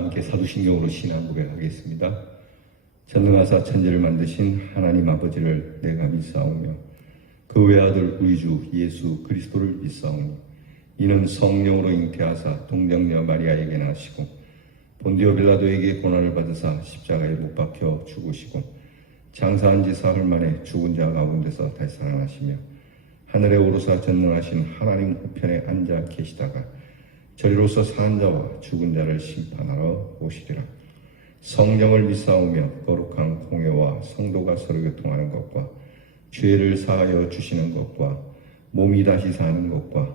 함께 사도신경으로 신앙 고백하겠습니다. 전능하사 천지를 만드신 하나님 아버지를 내가 믿사오며 그 외아들 우리 주 예수 그리스도를 믿사오니 이는 성령으로 잉태하사 동정녀 마리아에게 나시고 본디오 빌라도에게 고난을 받으사 십자가에 못 박혀 죽으시고 장사한 지 사흘 만에 죽은 자 가운데서 다시 살아나시며 하늘에 오르사 전능하신 하나님 우편에 앉아 계시다가 저리로서 사는 자와 죽은 자를 심판하러 오시리라. 성령을 믿사오며 거룩한 공회와 성도가 서로 교통하는 것과 죄를 사하여 주시는 것과 몸이 다시 사는 것과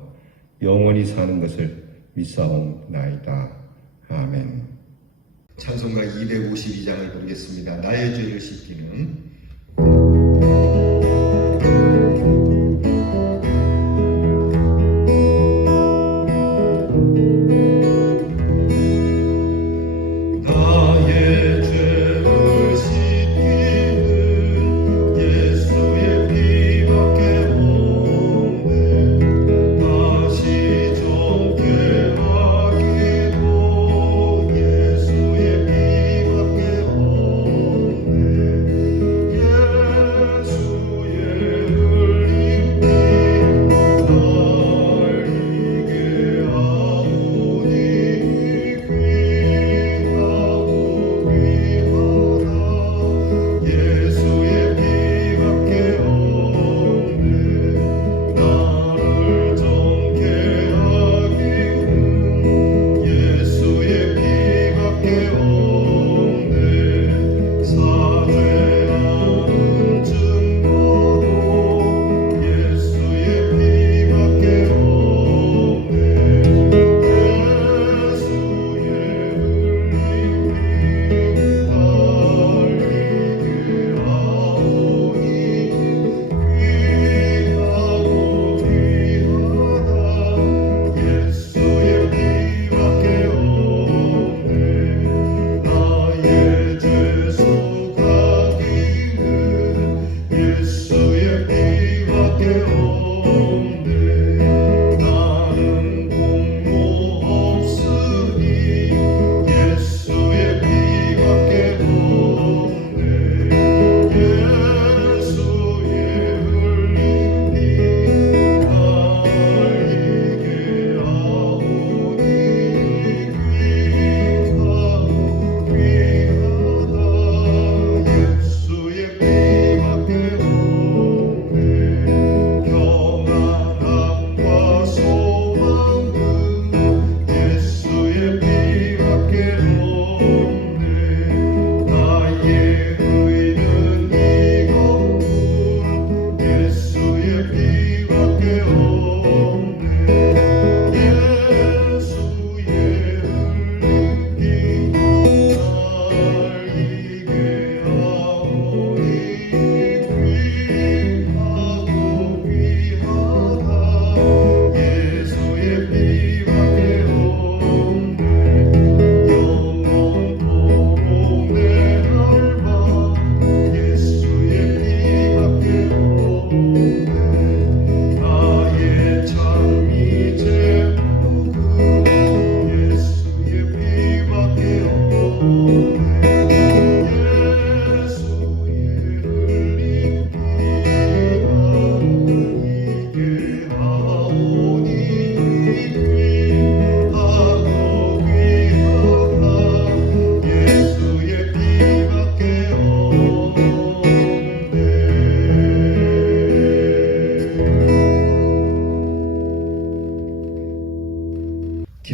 영원히 사는 것을 믿사옵나이다. 아멘. 찬송가 252장을 부르겠습니다. 나의 죄를 씻기는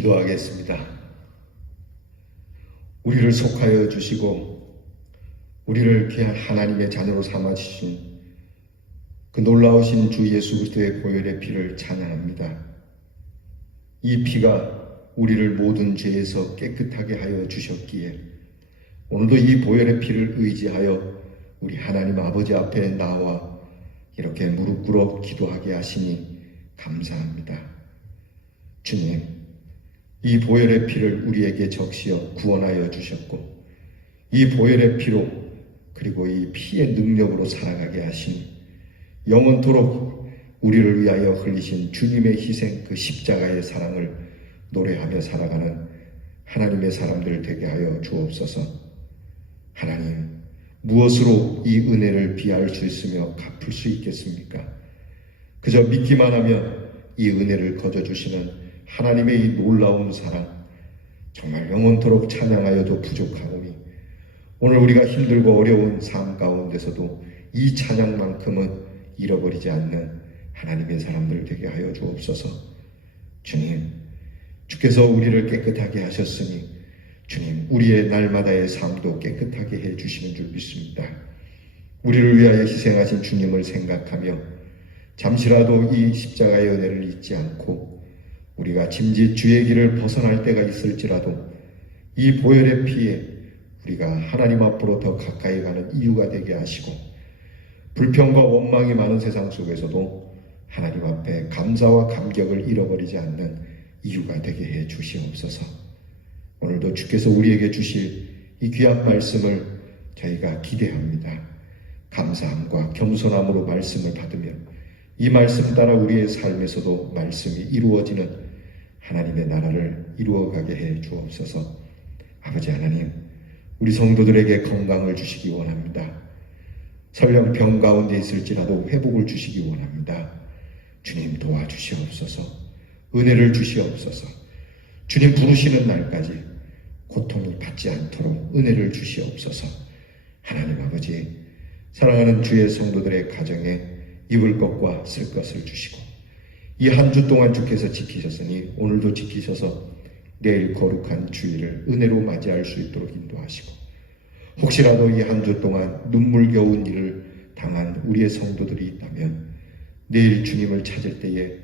기도하겠습니다. 우리를 속하여 주시고 우리를 귀한 하나님의 자녀로 삼아주신 그 놀라우신 주 예수 그리스도의 보혈의 피를 찬양합니다. 이 피가 우리를 모든 죄에서 깨끗하게 하여 주셨기에 오늘도 이 보혈의 피를 의지하여 우리 하나님 아버지 앞에 나와 이렇게 무릎 꿇어 기도하게 하시니 감사합니다. 주님, 이 보혈의 피를 우리에게 적시어 구원하여 주셨고 이 보혈의 피로 그리고 이 피의 능력으로 살아가게 하시니 영원토록 우리를 위하여 흘리신 주님의 희생 그 십자가의 사랑을 노래하며 살아가는 하나님의 사람들 되게 하여 주옵소서. 하나님, 무엇으로 이 은혜를 비할 수 있으며 갚을 수 있겠습니까? 그저 믿기만 하면 이 은혜를 거저주시는 하나님의 이 놀라운 사랑, 정말 영원토록 찬양하여도 부족하오니 오늘 우리가 힘들고 어려운 삶 가운데서도 이 찬양만큼은 잃어버리지 않는 하나님의 사람들 되게 하여 주옵소서. 주님, 주께서 우리를 깨끗하게 하셨으니 주님, 우리의 날마다의 삶도 깨끗하게 해주시는 줄 믿습니다. 우리를 위하여 희생하신 주님을 생각하며 잠시라도 이 십자가의 은혜를 잊지 않고 우리가 짐짓 주의 길을 벗어날 때가 있을지라도 이 보혈의 피에 우리가 하나님 앞으로 더 가까이 가는 이유가 되게 하시고 불평과 원망이 많은 세상 속에서도 하나님 앞에 감사와 감격을 잃어버리지 않는 이유가 되게 해 주시옵소서. 오늘도 주께서 우리에게 주실 이 귀한 말씀을 저희가 기대합니다. 감사함과 겸손함으로 말씀을 받으며 이 말씀 따라 우리의 삶에서도 말씀이 이루어지는 하나님의 나라를 이루어가게 해 주옵소서. 아버지 하나님, 우리 성도들에게 건강을 주시기 원합니다. 설령 병 가운데 있을지라도 회복을 주시기 원합니다. 주님 도와주시옵소서. 은혜를 주시옵소서. 주님 부르시는 날까지 고통이 받지 않도록 은혜를 주시옵소서. 하나님 아버지, 사랑하는 주의 성도들의 가정에 입을 것과 쓸 것을 주시고 이 한 주 동안 주께서 지키셨으니 오늘도 지키셔서 내일 거룩한 주일을 은혜로 맞이할 수 있도록 인도하시고 혹시라도 이 한 주 동안 눈물겨운 일을 당한 우리의 성도들이 있다면 내일 주님을 찾을 때에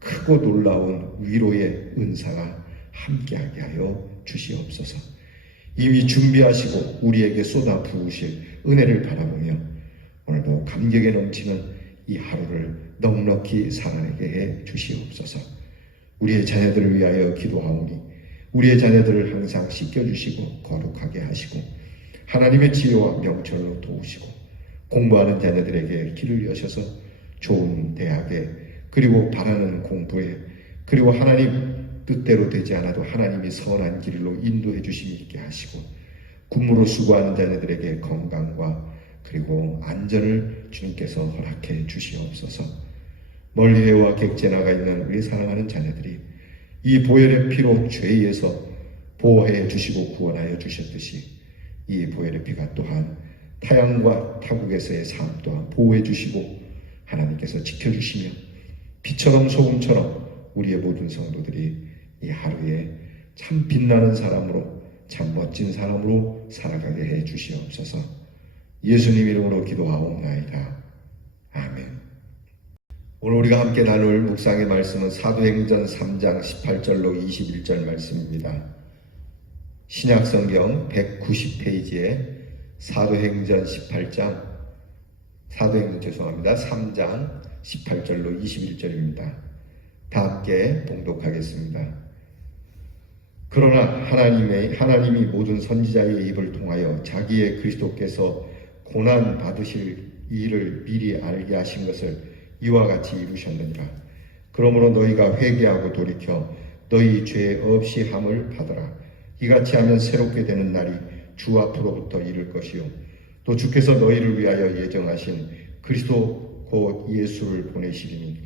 크고 놀라운 위로의 은사가 함께하게 하여 주시옵소서. 이미 준비하시고 우리에게 쏟아 부으실 은혜를 바라보며 오늘도 감격에 넘치는 이 하루를 넉넉히 살아내게 해 주시옵소서. 우리의 자녀들을 위하여 기도하오니 우리의 자녀들을 항상 씻겨주시고 거룩하게 하시고 하나님의 지혜와 명철로 도우시고 공부하는 자녀들에게 길을 여셔서 좋은 대학에 그리고 바라는 공부에 그리고 하나님 뜻대로 되지 않아도 하나님이 선한 길로 인도해 주심이 있게 하시고 군무로 수고하는 자녀들에게 건강과 그리고 안전을 주님께서 허락해 주시옵소서. 멀리해와 객제 나가 있는 우리 사랑하는 자녀들이 이 보혈의 피로 죄에서 보호해 주시고 구원하여 주셨듯이 이 보혈의 피가 또한 타향과 타국에서의 삶 또한 보호해 주시고 하나님께서 지켜주시며 빛처럼 소금처럼 우리의 모든 성도들이 이 하루에 참 빛나는 사람으로 참 멋진 사람으로 살아가게 해 주시옵소서. 예수님 이름으로 기도하옵나이다. 아멘. 오늘 우리가 함께 나눌 묵상의 말씀은 사도행전 3장 18절로 21절 말씀입니다. 신약성경 190페이지에 사도행전 3장 18절로 21절입니다. 다 함께 봉독하겠습니다. 그러나 하나님이 모든 선지자의 입을 통하여 자기의 그리스도께서 고난 받으실 일을 미리 알게 하신 것을 이와 같이 이루셨느니라. 그러므로 너희가 회개하고 돌이켜 너희 죄 없이 함을 받으라. 이같이 하면 새롭게 되는 날이 주 앞으로부터 이를 것이요 또 주께서 너희를 위하여 예정하신 그리스도 곧 예수를 보내시리니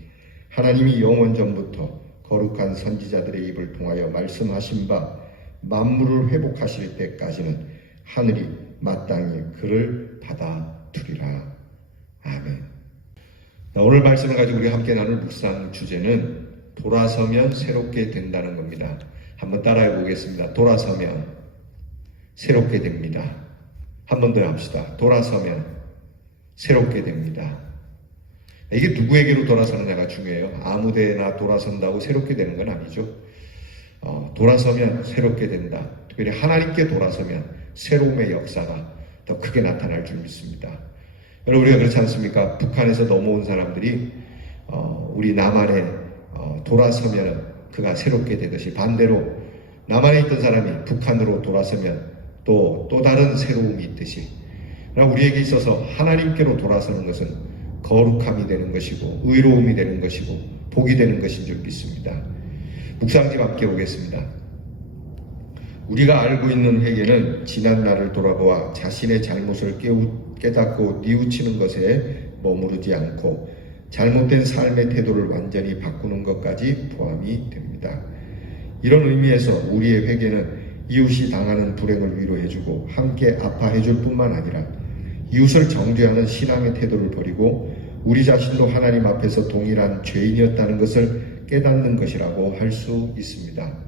하나님이 영원 전부터 거룩한 선지자들의 입을 통하여 말씀하신 바 만물을 회복하실 때까지는 하늘이 마땅히 그를 받아두리라. 아멘. 오늘 말씀을 가지고 우리가 함께 나눌 묵상 주제는 돌아서면 새롭게 된다는 겁니다. 한번 따라해 보겠습니다. 돌아서면 새롭게 됩니다. 한 번 더 합시다. 돌아서면 새롭게 됩니다. 이게 누구에게로 돌아서느냐가 중요해요. 아무데나 돌아선다고 새롭게 되는 건 아니죠. 돌아서면 새롭게 된다. 특별히 하나님께 돌아서면 새로움의 역사가 더 크게 나타날 줄 믿습니다. 여러분, 우리가 그렇지 않습니까? 북한에서 넘어온 사람들이 우리 남한에 돌아서면 그가 새롭게 되듯이 반대로 남한에 있던 사람이 북한으로 돌아서면 또 다른 새로움이 있듯이 우리에게 있어서 하나님께로 돌아서는 것은 거룩함이 되는 것이고 의로움이 되는 것이고 복이 되는 것인 줄 믿습니다. 묵상집 함께 오겠습니다. 우리가 알고 있는 회개는 지난 날을 돌아보아 자신의 잘못을 깨닫고 뉘우치는 것에 머무르지 않고 잘못된 삶의 태도를 완전히 바꾸는 것까지 포함이 됩니다. 이런 의미에서 우리의 회개는 이웃이 당하는 불행을 위로해주고 함께 아파해줄 뿐만 아니라 이웃을 정죄하는 신앙의 태도를 버리고 우리 자신도 하나님 앞에서 동일한 죄인이었다는 것을 깨닫는 것이라고 할 수 있습니다.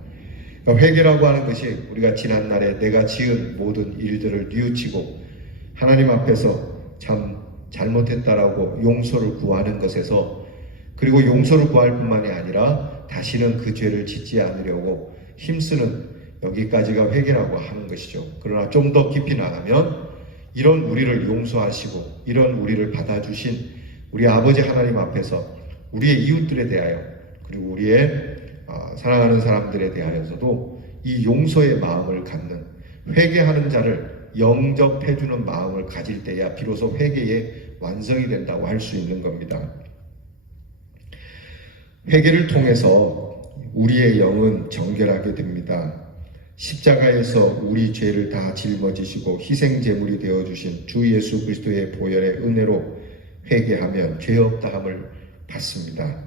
그러니까 회개라고 하는 것이 우리가 지난날에 내가 지은 모든 일들을 뉘우치고 하나님 앞에서 참 잘못했다라고 용서를 구하는 것에서, 그리고 용서를 구할 뿐만이 아니라 다시는 그 죄를 짓지 않으려고 힘쓰는, 여기까지가 회개라고 하는 것이죠. 그러나 좀 더 깊이 나가면 이런 우리를 용서하시고 이런 우리를 받아주신 우리 아버지 하나님 앞에서 우리의 이웃들에 대하여, 그리고 우리의 사랑하는 사람들에 대하여서도 이 용서의 마음을 갖는, 회개하는 자를 영접해주는 마음을 가질 때야 비로소 회개의 완성이 된다고 할 수 있는 겁니다. 회개를 통해서 우리의 영은 정결하게 됩니다. 십자가에서 우리 죄를 다 짊어지시고 희생제물이 되어주신 주 예수 그리스도의 보혈의 은혜로 회개하면 죄 없다함을 받습니다.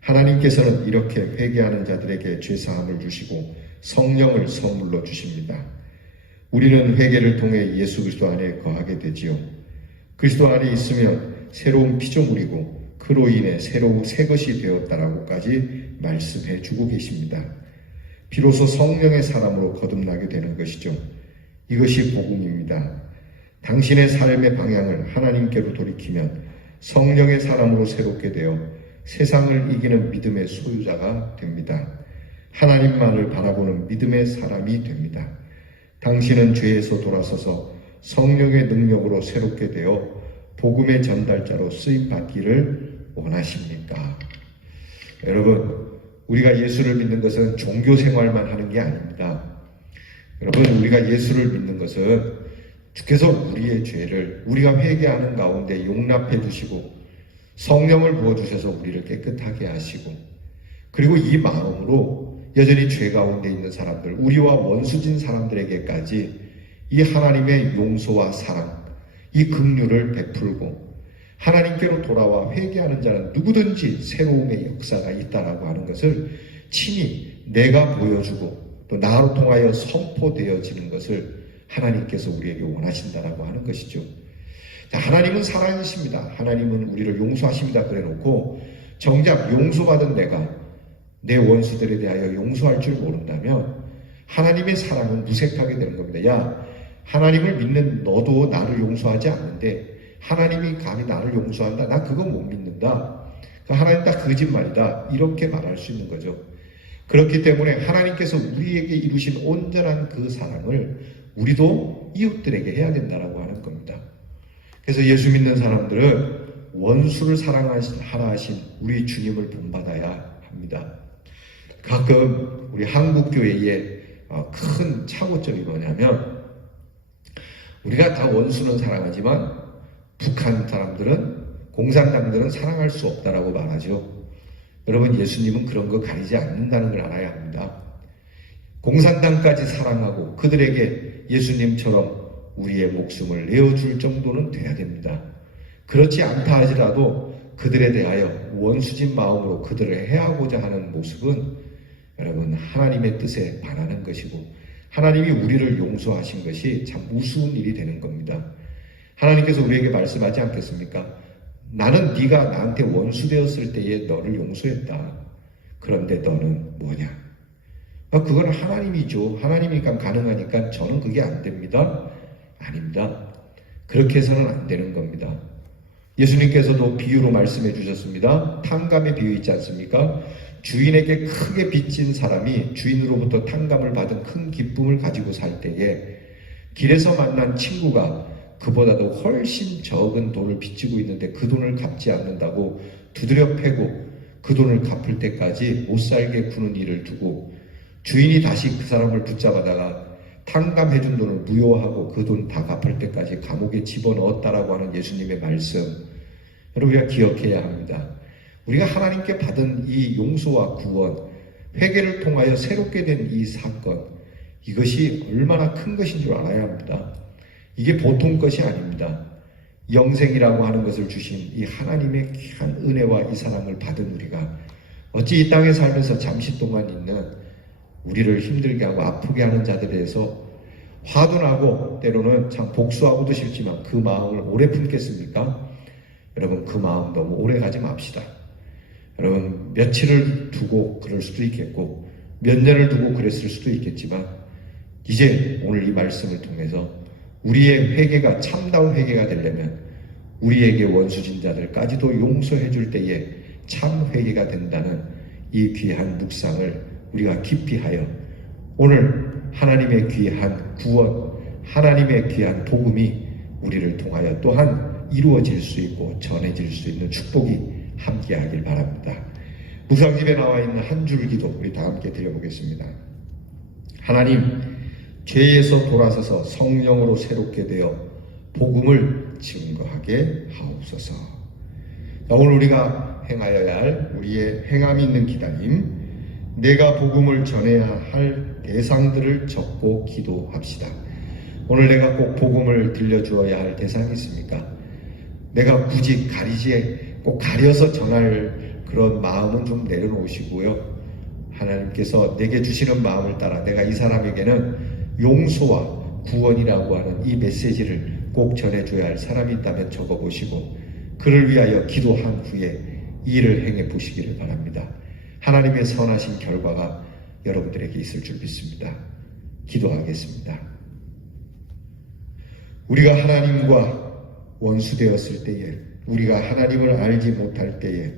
하나님께서는 이렇게 회개하는 자들에게 죄사함을 주시고 성령을 선물로 주십니다. 우리는 회개를 통해 예수 그리스도 안에 거하게 되지요. 그리스도 안에 있으면 새로운 피조물이고 그로 인해 새로운 새 것이 되었다라고까지 말씀해 주고 계십니다. 비로소 성령의 사람으로 거듭나게 되는 것이죠. 이것이 복음입니다. 당신의 삶의 방향을 하나님께로 돌이키면 성령의 사람으로 새롭게 되어 세상을 이기는 믿음의 소유자가 됩니다. 하나님만을 바라보는 믿음의 사람이 됩니다. 당신은 죄에서 돌아서서 성령의 능력으로 새롭게 되어 복음의 전달자로 쓰임받기를 원하십니까? 여러분, 우리가 예수를 믿는 것은 종교 생활만 하는 게 아닙니다. 여러분, 우리가 예수를 믿는 것은 주께서 우리의 죄를 우리가 회개하는 가운데 용납해 주시고 성령을 부어주셔서 우리를 깨끗하게 하시고, 그리고 이 마음으로 여전히 죄 가운데 있는 사람들, 우리와 원수진 사람들에게까지 이 하나님의 용서와 사랑, 이 긍휼을 베풀고 하나님께로 돌아와 회개하는 자는 누구든지 새로움의 역사가 있다라고 하는 것을 친히 내가 보여주고 또 나로 통하여 선포되어지는 것을 하나님께서 우리에게 원하신다라고 하는 것이죠. 자, 하나님은 사랑이십니다. 하나님은 우리를 용서하십니다. 그래 놓고 정작 용서받은 내가 내 원수들에 대하여 용서할 줄 모른다면 하나님의 사랑은 무색하게 되는 겁니다. 야, 하나님을 믿는 너도 나를 용서하지 않는데 하나님이 감히 나를 용서한다? 나 그거 못 믿는다. 하나님 딱 거짓말이다. 이렇게 말할 수 있는 거죠. 그렇기 때문에 하나님께서 우리에게 이루신 온전한 그 사랑을 우리도 이웃들에게 해야 된다라고 하는 겁니다. 그래서 예수 믿는 사람들은 원수를 사랑하라 하신 우리 주님을 본받아야 합니다. 가끔 우리 한국교회의 큰 착오점이 뭐냐면 우리가 다 원수는 사랑하지만 북한 사람들은, 공산당들은 사랑할 수 없다라고 말하죠. 여러분, 예수님은 그런 거 가리지 않는다는 걸 알아야 합니다. 공산당까지 사랑하고 그들에게 예수님처럼 우리의 목숨을 내어줄 정도는 돼야 됩니다. 그렇지 않다 하더라도 그들에 대하여 원수진 마음으로 그들을 해하고자 하는 모습은 여러분, 하나님의 뜻에 반하는 것이고 하나님이 우리를 용서하신 것이 참 우스운 일이 되는 겁니다. 하나님께서 우리에게 말씀하지 않겠습니까? 나는 네가 나한테 원수되었을 때에 너를 용서했다. 그런데 너는 뭐냐? 그건 하나님이죠. 하나님이니까 가능하니까 저는 그게 안 됩니다. 아닙니다. 그렇게 해서는 안 되는 겁니다. 예수님께서도 비유로 말씀해 주셨습니다. 탕감의 비유 있지 않습니까? 주인에게 크게 빚진 사람이 주인으로부터 탕감을 받은 큰 기쁨을 가지고 살 때에 길에서 만난 친구가 그보다도 훨씬 적은 돈을 빚지고 있는데 그 돈을 갚지 않는다고 두드려 패고 그 돈을 갚을 때까지 못 살게 구는 일을 두고 주인이 다시 그 사람을 붙잡아다가 탕감해준 돈을 무효하고 그 돈 다 갚을 때까지 감옥에 집어넣었다라고 하는 예수님의 말씀, 여러분 우리가 기억해야 합니다. 우리가 하나님께 받은 이 용서와 구원, 회개를 통하여 새롭게 된 이 사건, 이것이 얼마나 큰 것인 줄 알아야 합니다. 이게 보통 것이 아닙니다. 영생이라고 하는 것을 주신 이 하나님의 귀한 은혜와 이 사랑을 받은 우리가 어찌 이 땅에 살면서 잠시 동안 있는 우리를 힘들게 하고 아프게 하는 자들에 대해서 화도 나고 때로는 참 복수하고도 싶지만 그 마음을 오래 품겠습니까? 여러분, 그 마음 너무 오래 가지 맙시다. 여러분, 며칠을 두고 그럴 수도 있겠고 몇 년을 두고 그랬을 수도 있겠지만 이제 오늘 이 말씀을 통해서 우리의 회개가 참다운 회개가 되려면 우리에게 원수진 자들까지도 용서해 줄 때에 참 회개가 된다는 이 귀한 묵상을 우리가 깊이 하여 오늘 하나님의 귀한 구원, 하나님의 귀한 복음이 우리를 통하여 또한 이루어질 수 있고 전해질 수 있는 축복이 함께하길 바랍니다. 묵상집에 나와 있는 한 줄기도 우리 다 함께 드려보겠습니다. 하나님, 죄에서 돌아서서 성령으로 새롭게 되어 복음을 증거하게 하옵소서. 오늘 우리가 행하여야 할 우리의 행함이 있는 기다림, 내가 복음을 전해야 할 대상들을 적고 기도합시다. 오늘 내가 꼭 복음을 들려주어야 할 대상이 있습니까? 내가 굳이 꼭 가려서 전할 그런 마음은 좀 내려놓으시고요. 하나님께서 내게 주시는 마음을 따라 내가 이 사람에게는 용서와 구원이라고 하는 이 메시지를 꼭 전해줘야 할 사람이 있다면 적어보시고 그를 위하여 기도한 후에 이 일을 행해 보시기를 바랍니다. 하나님의 선하신 결과가 여러분들에게 있을 줄 믿습니다. 기도하겠습니다. 우리가 하나님과 원수되었을 때에, 우리가 하나님을 알지 못할 때에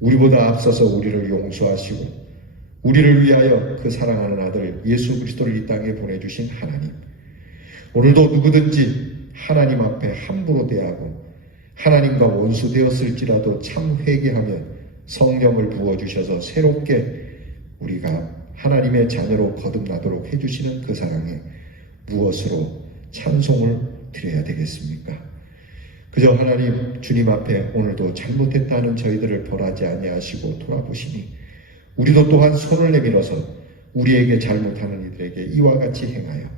우리보다 앞서서 우리를 용서하시고 우리를 위하여 그 사랑하는 아들 예수 그리스도를 이 땅에 보내주신 하나님, 오늘도 누구든지 하나님 앞에 함부로 대하고 하나님과 원수되었을지라도 참 회개하며 성령을 부어주셔서 새롭게 우리가 하나님의 자녀로 거듭나도록 해주시는 그 사랑에 무엇으로 찬송을 드려야 되겠습니까? 그저 하나님 주님 앞에 오늘도 잘못했다는 저희들을 벌하지 아니하시고 돌아보시니 우리도 또한 손을 내밀어서 우리에게 잘못하는 이들에게 이와 같이 행하여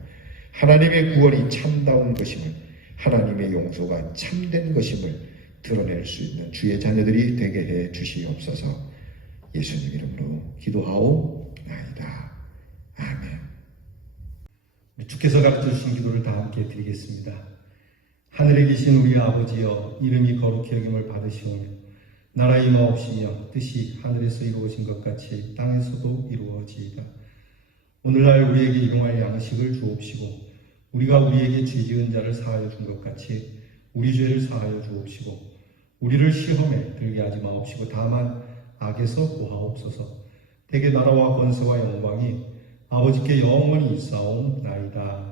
하나님의 구원이 참다운 것임을, 하나님의 용서가 참된 것임을 드러낼 수 있는 주의 자녀들이 되게 해 주시옵소서. 예수님 이름으로 기도하옵나이다. 아멘. 주께서 가르쳐 주신 기도를 다 함께 드리겠습니다. 하늘에 계신 우리 아버지여, 이름이 거룩히 여김을 받으시오며 나라의 임하옵시며 뜻이 하늘에서 이루어진 것 같이 땅에서도 이루어지이다. 오늘날 우리에게 일용할 양식을 주옵시고 우리가 우리에게 죄 지은 자를 사하여 준 것 같이 우리 죄를 사하여 주옵시고 우리를 시험에 들게 하지 마옵시고 다만 악에서 구하옵소서. 대개 나라와 권세와 영광이 아버지께 영원히 있사옵나이다.